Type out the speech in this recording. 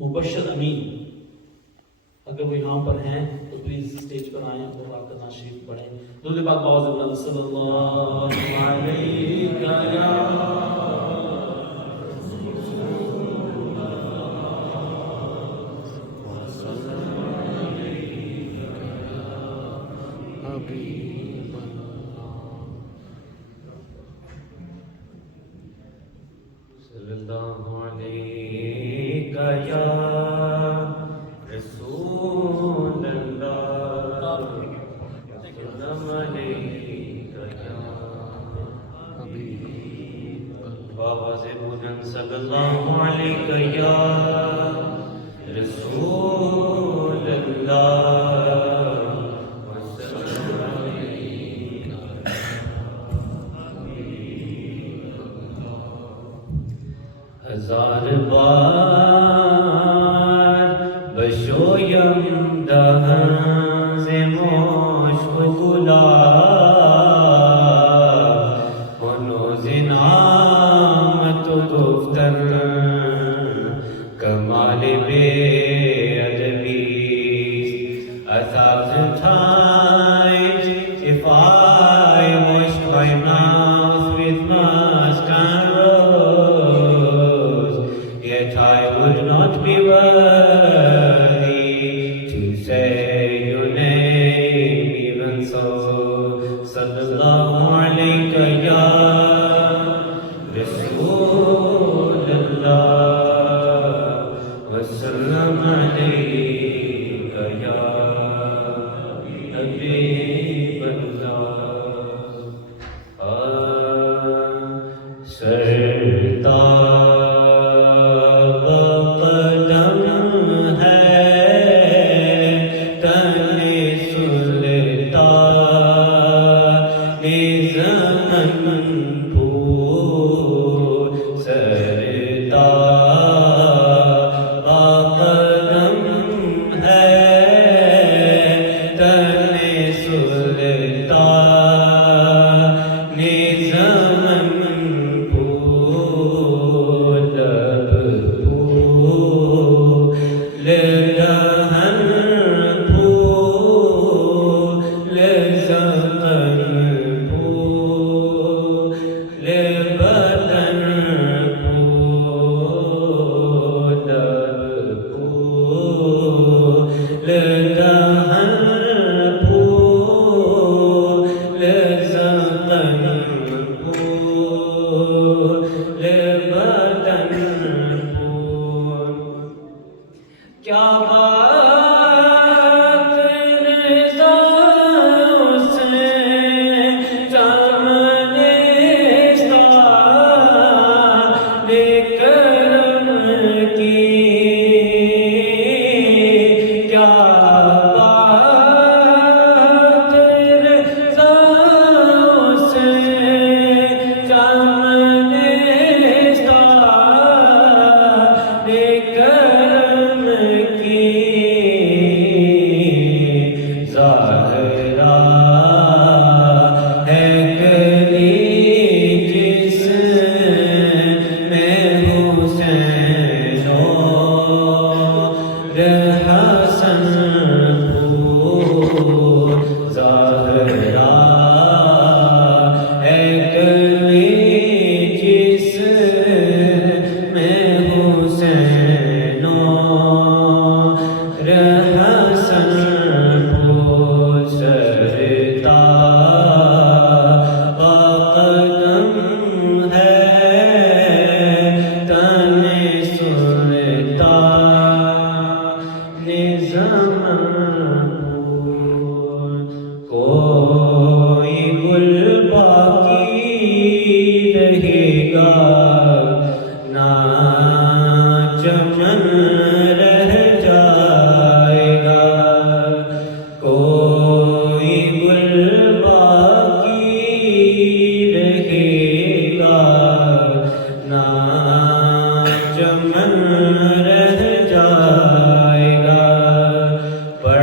مبشر امین اگر وہ یہاں پر ہیں تو پلیز اسٹیج پر آئیں اور آ کر نعت شریف پڑھیں. درود پاک باؤ سے بلند صلی اللہ علیہ صلی اللہ علیہ یا رسول اللہ وسلم علیک ہزار بار بشویم دهن ز مشک و گلاب هنوز نام تو گفتن کمال بے ادبی است. 1,000 times if I washed my mouth with musk and rose, yet I would not be worthy to say your name even so. Sallallahu alayka ya Rasulullah wa sallam alayka ya سرداب قدم ہے تن سلطان زمن پور. سرداب قدم ہے تن سلطان زمن پور. لب پور لدہن پور لزمن پور لبدن پور. لب پور لدہن پور لزمن پور لبدن پور. کیا بات رضا سے چمنستان بے کرم کی. کیا بات رضا سے چمنستان بے کرم کی. ظاہرہ ہے کلی جس میں حسین و حسن پور. ظاہرہ ہے کلی جس میں حسین و حسن پور. سرداب قدم ہے تن سلطان زمن پور. کوئی گل باقی رہے گا نہ چمن رہ جائے گا. کوئی گل باقی رہے گا نہ چمن رہ جائے گا. پر